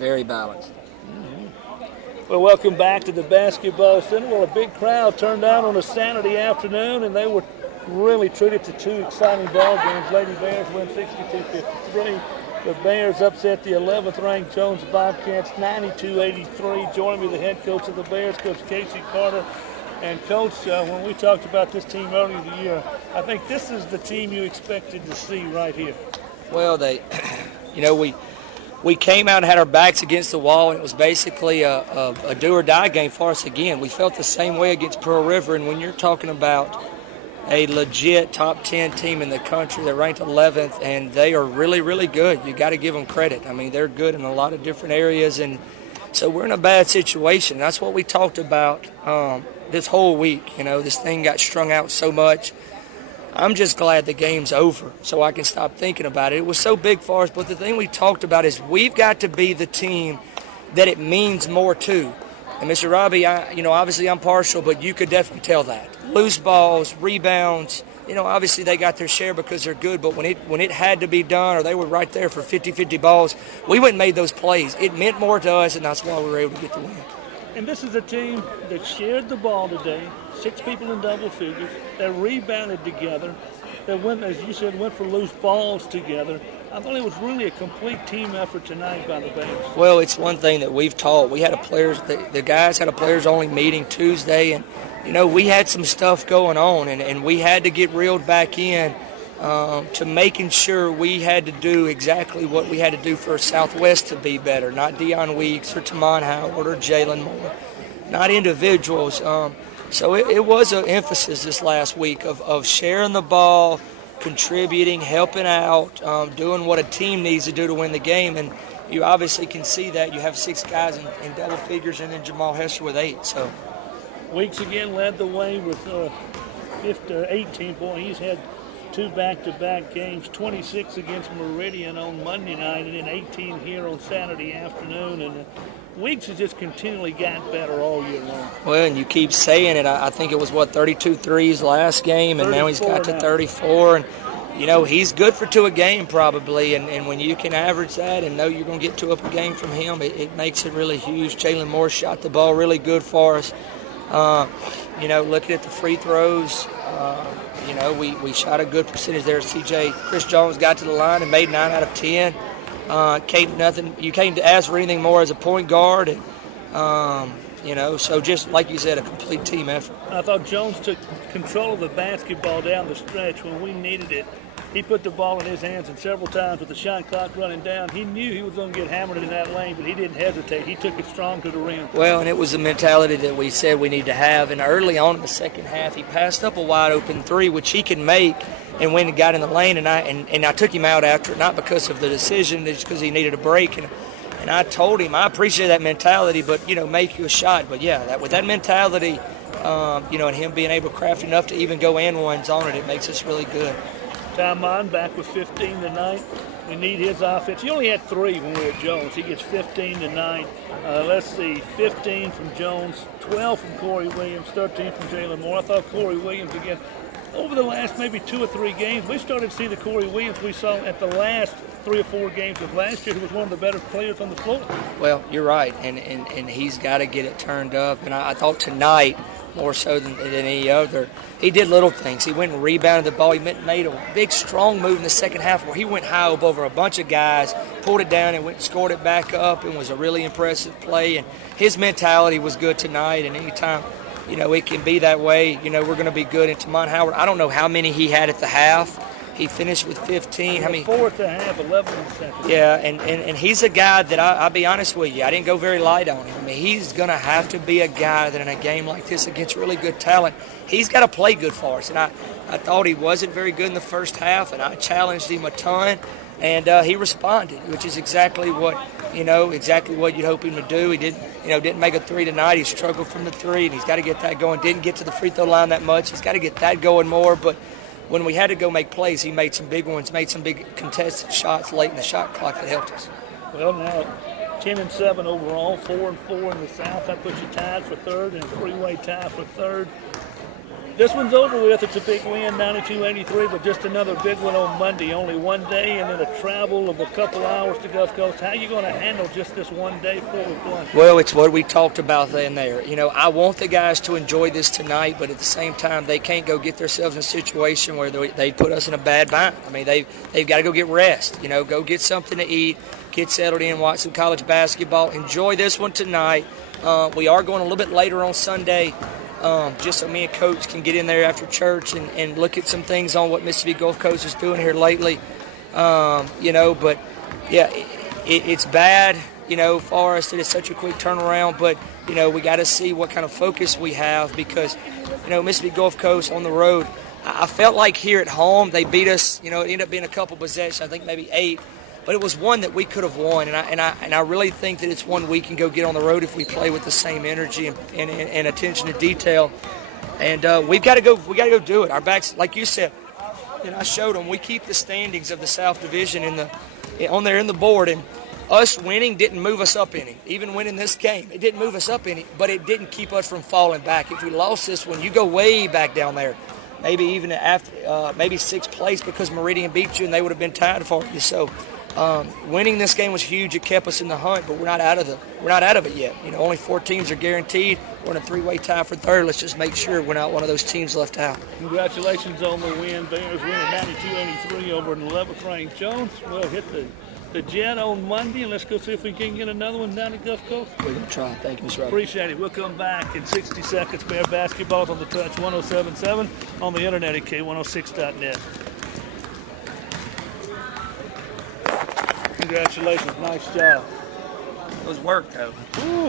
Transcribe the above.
Very balanced. Well, welcome back to the basketball center. Well, a big crowd turned out on a Saturday afternoon, and they were really treated to two exciting ball games. Lady Bears win 62-53. The Bears upset the 11th-ranked Jones Bobcats 92-83. Joining me, the head coach of the Bears, Coach Casey Carter. And, Coach, when we talked about this team earlier in the year, I think this is the team you expected to see right here. Well, we came out and had our backs against the wall, and it was basically a do-or-die game for us again. We felt the same way against Pearl River, and when you're talking about a legit top 10 team in the country, they're ranked 11th, and they are really, really good. You got to give them credit. I mean, they're good in a lot of different areas, and so we're in a bad situation. That's what we talked about this whole week. This thing got strung out so much. I'm just glad the game's over so I can stop thinking about it. It was so big for us, but the thing we talked about is we've got to be the team that it means more to. And Mr. Robbie, obviously I'm partial, but you could definitely tell that. Loose balls, rebounds, obviously they got their share because they're good, but when it had to be done or they were right there for 50-50 balls, we went and made those plays. It meant more to us, and that's why we were able to get the win. And this is a team that shared the ball today, 6 people in double figures, that rebounded together, that went, as you said, went for loose balls together. I thought it was really a complete team effort tonight by the Bears. Well, it's one thing that we've taught. We had the guys had a players-only meeting Tuesday, and, we had some stuff going on, and we had to get reeled back in to making sure we had to do exactly what we had to do for Southwest to be better, not Deion Weeks or Tamon Howard or Jalen Moore, not individuals. So it was an emphasis this last week of sharing the ball, contributing, helping out, doing what a team needs to do to win the game. And you obviously can see that. You have 6 guys in double figures and then Jamal Hester with 8. So Weeks again led the way with 18 points. He's had 2 back-to-back games, 26 against Meridian on Monday night and then 18 here on Saturday afternoon. And Weeks has just continually gotten better all year long. Well, and you keep saying it. I think it was, 32 threes last game, and now he's got to 34. And, he's good for 2 a game probably. And when you can average that and know you're going to get 2 a game from him, it makes it really huge. Jalen Moore shot the ball really good for us. Looking at the free throws, we shot a good percentage there. Chris Jones got to the line and made 9 out of 10. You can't ask for anything more as a point guard, and so just like you said, a complete team effort. I thought Jones took control of the basketball down the stretch when we needed it. He put the ball in his hands, and several times with the shot clock running down, he knew he was going to get hammered in that lane, but he didn't hesitate. He took it strong to the rim. Well, and it was the mentality that we said we need to have. And early on in the second half, he passed up a wide open 3, which he can make, and went and got in the lane. And I took him out after it, not because of the decision, just because he needed a break. And I told him I appreciate that mentality, but make you a shot. But yeah, with that mentality, and him being able to craft enough to even go and ones on it, it makes us really good. Tamon back with 15 tonight. We need his offense. He only had 3 when we were at Jones. He gets 15 tonight. Let's see, 15 from Jones, 12 from Corey Williams, 13 from Jalen Moore. I thought Corey Williams, again, over the last maybe 2 or 3 games, we started to see the Corey Williams we saw at the last 3 or 4 games of last year, who was one of the better players on the floor. Well, you're right, and he's got to get it turned up. And I thought tonight, more so than any other, he did little things. He went and rebounded the ball. He made a big, strong move in the second half where he went high up over a bunch of guys, pulled it down, and went and scored it back up, and was a really impressive play. And his mentality was good tonight, and anytime it can be that way, we're going to be good. And Tamon Howard, I don't know how many he had at the half. He finished with 15. How many? 4 at the half, 11 in the second. Yeah, and he's a guy that I'll be honest with you, I didn't go very light on him. I mean, he's going to have to be a guy that in a game like this against really good talent, he's got to play good for us. And I thought he wasn't very good in the first half, and I challenged him a ton, and he responded, which is exactly what you'd hope him to do. He didn't make a 3 tonight. He struggled from the 3, and he's got to get that going. Didn't get to the free throw line that much. He's got to get that going more, but when we had to go make plays, he made some big ones, made some big contested shots late in the shot clock that helped us. Well, now 10-7 overall, 4-4 in the South. That puts you tied for third and a 3-way tie for third. This one's over with. It's a big win, 92-83, but just another big one on Monday. Only one day and then a travel of a couple hours to Gulf Coast. How are you going to handle just this one day before we play? Well, it's what we talked about then there. You know, I want the guys to enjoy this tonight, but at the same time, they can't go get themselves in a situation where they put us in a bad bind. I mean, they've got to go get rest. You know, go get something to eat, get settled in, watch some college basketball. Enjoy this one tonight. We are going a little bit later on Sunday. Just so me and Coach can get in there after church and look at some things on what Mississippi Gulf Coast is doing here lately. You know, but, yeah, it's bad, you know, for us that it's such a quick turnaround. But, you know, we got to see what kind of focus we have because, you know, Mississippi Gulf Coast on the road, I felt like here at home they beat us. You know, it ended up being a couple possessions, I think maybe 8. But it was one that we could have won, and I really think that it's one we can go get on the road if we play with the same energy and attention to detail. And we've got to go. We got to go do it. Our backs, like you said, and I showed them. We keep the standings of the South Division on there in the board, and us winning didn't move us up any. Even winning this game, it didn't move us up any, but it didn't keep us from falling back. If we lost this one, you go way back down there. Maybe even after maybe 6th place because Meridian beat you, and they would have been tied for you. So. Winning this game was huge. It kept us in the hunt, but we're not out of it yet. You know, only 4 teams are guaranteed. We're in a 3-way tie for 3rd. Let's just make sure we're not one of those teams left out. Congratulations on the win. Bears winning 92-83 over in 11th ranked Jones. We'll hit the Jet on Monday, and let's go see if we can get another one down at Gulf Coast. We're going to try. Thank you, Mr. Robert. Appreciate it. We'll come back in 60 seconds. Bear basketball's on the touch 107.7 on the internet at K106.net. Congratulations. Nice job. It was work, though. Ooh.